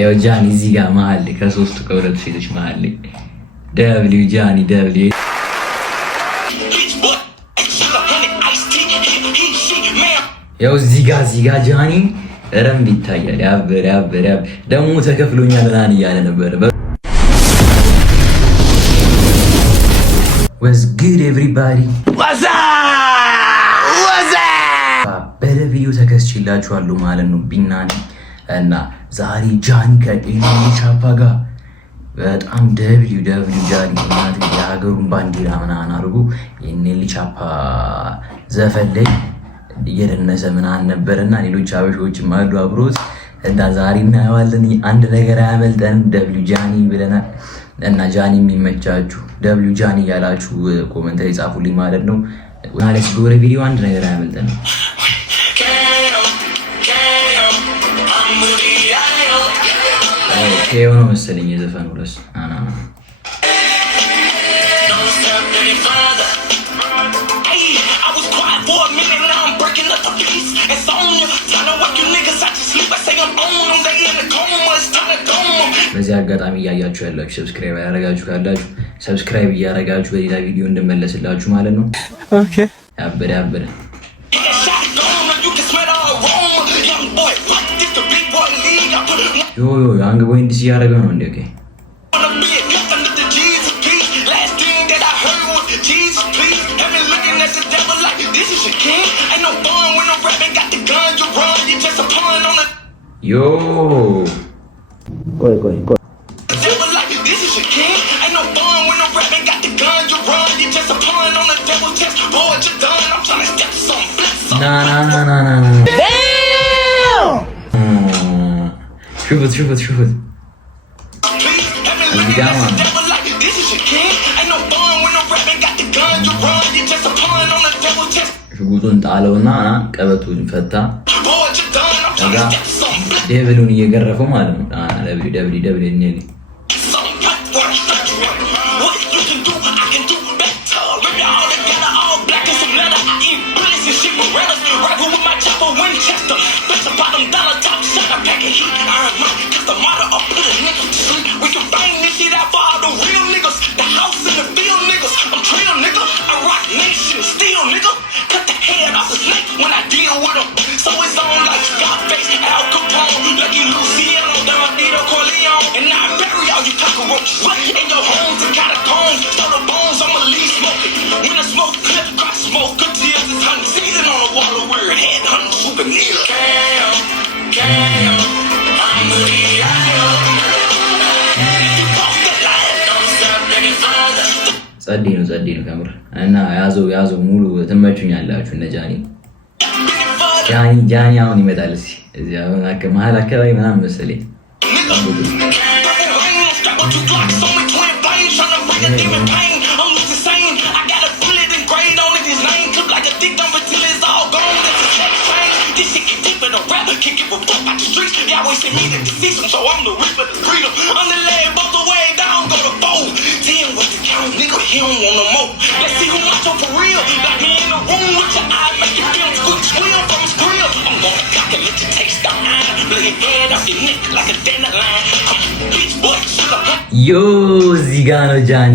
ያው ጃኒ እዚህ ጋር መሀል ከሶስቱ ከሁለቱ ሴቶች መሀል ደብሊው ጃኒ ደብሊው ያው እዚህ ጋር ጃኒ ረምብ ይታያል። ያበር ደግሞ ተከፍሎኛል ምናምን እያለ ነበር። What's good everybody? What's up? በቪዲዮ ተከስችላችኋለሁ ማለት ነው ቢናኒ እና ዛሬ ጃኒ ከኤንኤል ቻፓ ጋር በጣም ደብሊው ጃኒ ማለት የሀገሩን ባንዲራ ምናምን አድርጎ ኤንኤል ቻፓ ዘፈን ላይ እየደነሰ ምናምን ነበርና ሌሎች አበሾችም አሉ አብሮት እና ዛሬ እናየዋለን። አንድ ነገር አያመልጠንም። ደብሊው ጃኒ ብለናል እና ጃኒ የሚመቻችሁ ደብሊው ጃኒ ያላችሁ ኮሜንት ላይ ጻፉልኝ ማለት ነው። ማለት ጎረ ቪዲዮ አንድ ነገር አያመልጠንም። ኬዮ ነው መሰለኝ የዘፈኑ ርዕስ በዚህ አጋጣሚ እያያችሁ ያላችሁ ሰብስክራይብ ያደረጋችሁ ካላችሁ ሰብስክራይብ እያደረጋችሁ በሌላ ቪዲዮ እንድመለስላችሁ ማለት ነው። ኦኬ ያበደ ዮ አንግ ቦይ እንዲስ እያደረገ ነው እንዴ? ኦኬ ዮ ቆይ شوفت ሽጉጡን ጣለውና ቀበቱን ፈታ ከዛ ዴቪሉን እየገረፈው ማለት ነው። ደብሊው ኔሊ ጸዴ ነው ከምር እና ያዘው ሙሉ ትመቹኛላችሁ። እነ ጃኒ አሁን ይመጣል እዚህ አሁን መሀል አካባቢ ምናምን መሰለኝ He don't want no more. Let's see who wants to for real. Like me in the room with your eye, make you feel squeal from his grill. I'm gonna cock and let you taste the iron. Blow your head off your neck like a dandelion. Come on, bitch, boy, sugar. Yo, እዚህ ጋር ነው ጃኒ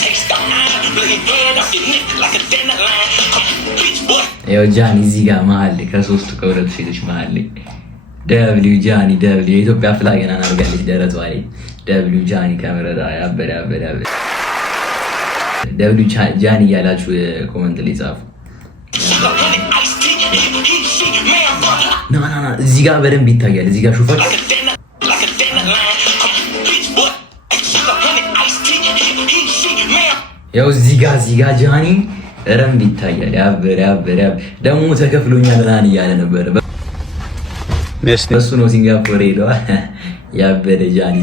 Taste the iron. Blow your head off your neck like a dandelion. Come on, bitch, boy. ያው ጃኒ እዚህ ጋር መሀል ከሶስቱ ከሁለቱ ሴቶች መሀል ደብሊው ጃኒ የኢትዮጵያ ፍላግና አድርጋለች ደረቷ ላይ ደብሊው ጃኒ ከመረዳ ያበደ ደብሊው ጃኒ ያላችሁ ኮሜንት ላይ ጻፉ። ና እዚህ ጋር በደንብ ይታያል። እዚህ ጋር ሹፋት ያው እዚህ ጋር ጃኒ ረምብ ይታያል። ያበደ ደግሞ ተከፍሎኛል ምናምን እያለ ነበር። እሱ ነው ሲንጋፖር ሄደዋል። ያበደ ጃኒ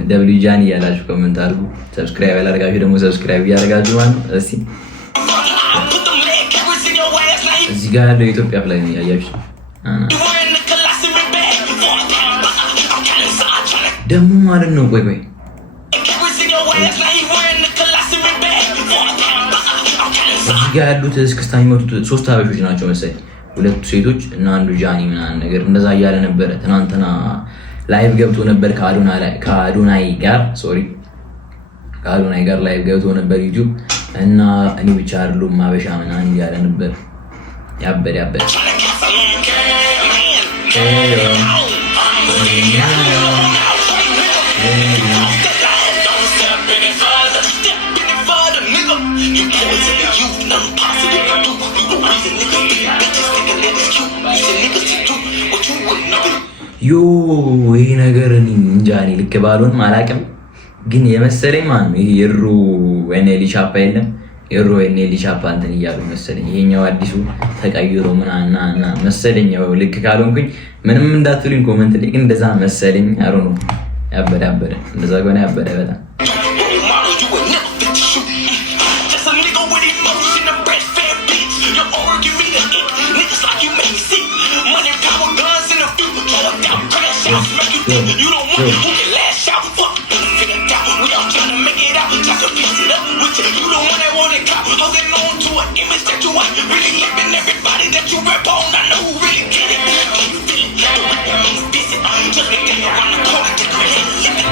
ደብሊው ጃኒ ያላችሁ ኮሜንት አድርጉ። ሰብስክራይብ ያላደረጋችሁ ደግሞ ሰብስክራይብ እያደረጋችሁ ማለት ነው። እስቲ እዚህ ጋር ያለው የኢትዮጵያ ፍላግ ነው ያያችሁ ደግሞ ማለት ነው። ቆይ እዚህ ጋር ያሉት እስክስታ የሚመቱት ሶስት አበሾች ናቸው መሰለኝ። ሁለቱ ሴቶች እና አንዱ ጃኒ ምናምን ነገር እንደዛ እያለ ነበረ። ትናንትና ላይቭ ገብቶ ነበር ከአዶናይ ጋር ላይቭ ገብቶ ነበር ዩቲዩብ እና እኔ ብቻ አይደሉም ማበሻ ምናምን እያለ ነበር። ያበደ ይህ ነገር እንጃ እኔ ልክ ባልሆንም አላውቅም፣ ግን የመሰለኝ ማለት ነው ይሄ የሮ ኤንኤል ቻፓ የለም የሮ ኤንኤል ቻፓ እንትን እያሉ መሰለኝ። ይሄኛው አዲሱ ተቀይሮ ምናምን መሰለኝ። ያው ልክ ካልሆንኩኝ ምንም እንዳትሉኝ ኮመንት ላይ፣ ግን እንደዛ መሰለኝ። አሮ ነው ያበደ እንደዛ ከሆነ ያበደ በጣም You don't want who can lash out, fuck figure it out. We all trying to make it out, try to piece it up with you. You don't want that one that cop, holding on to an image that you want. Really living everybody that you rap on. I know who really get it. Can you feel it? Just make them around the corner, get your head living.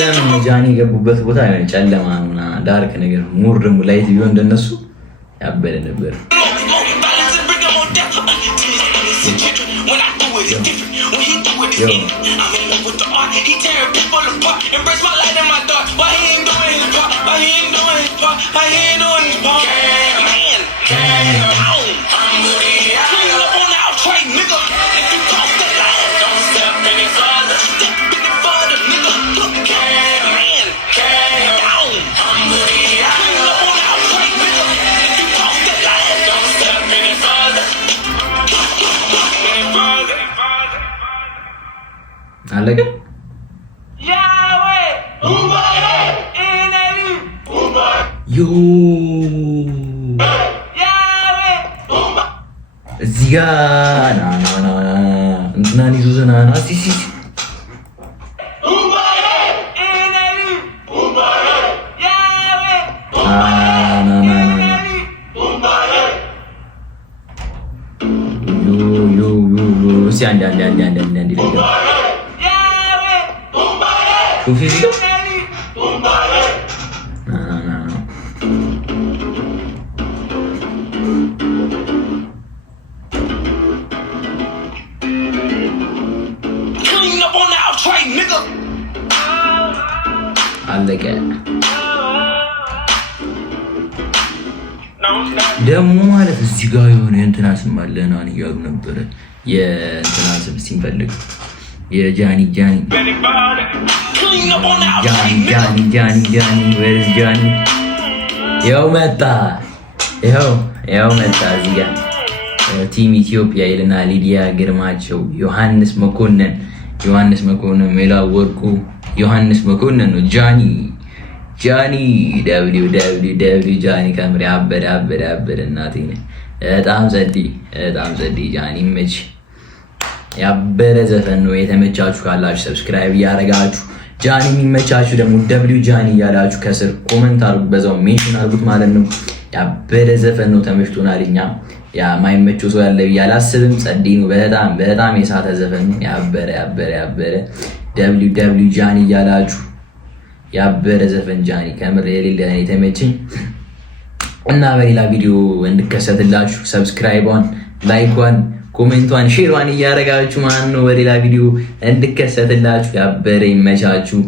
ጀለም ጃኒ የገቡበት ቦታ ጨለማና ዳርክ ነገር ሙር ደግሞ ላይት ቢሆን እንደነሱ ያበደ ነበር። Yo. I'm in love with the art. He tearing people apart. Embrace my light and my dark. Why he ain't doing his part? Why he ain't doing his part? Why he ain't doing his part? Man, I'm moving out. Clean up on the outright, nigga. If you cross the line, don't step any further. Step any further, nigga. Man, I'm moving out. Clean up on the outright, nigga. If you cross the line, don't step any further. አለቀ። ዮ እዚህ ጋ እንትናን ይዞ ዘናና ሲሲ አንድ شوف الفيديو አለቀ። ደግሞ ማለት እዚህ ጋር የሆነ የእንትና ስም አለ ናን እያሉ ነበረ። የእንትና ስም ሲፈልግ የጃኒ ወይስ ጃኒ? ያው መጣ እዚህ ጋር ቲም ኢትዮጵያ ይልና ሊዲያ ግርማቸው፣ ዮሐንስ መኮንን፣ ሜላው ወርቁ፣ ዮሐንስ መኮንን ነው። ጃኒ ደብሊው ጃኒ ከምሪ አበደ እናቴ በጣም ጸዲ ጃኒ መች ያበረ ዘፈን ነው። የተመቻችሁ ካላችሁ ሰብስክራይብ እያደረጋችሁ ጃኒ የሚመቻችሁ ደግሞ ደብሊው ጃኒ እያላችሁ ከስር ኮመንት አድርጉ፣ በዛው ሜንሽን አድርጉት ማለት ነው። ያበረ ዘፈን ነው፣ ተመችቶናል። እኛ ያ ማይመቸው ሰው ያለ ብዬ አላስብም። ጸዲ ነው፣ በጣም የሳተ ዘፈን ነው። ያበረ ደብሊው ጃኒ እያላችሁ ያበረ ዘፈን ጃኒ ከምር የሌለ የተመችኝ እና በሌላ ቪዲዮ እንድከሰትላችሁ ሰብስክራይቧን፣ ላይኳን፣ ኮሜንቷን፣ ሼሯን እያደረጋችሁ ማን ነው በሌላ ቪዲዮ እንድከሰትላችሁ። ያበረ ይመቻችሁ።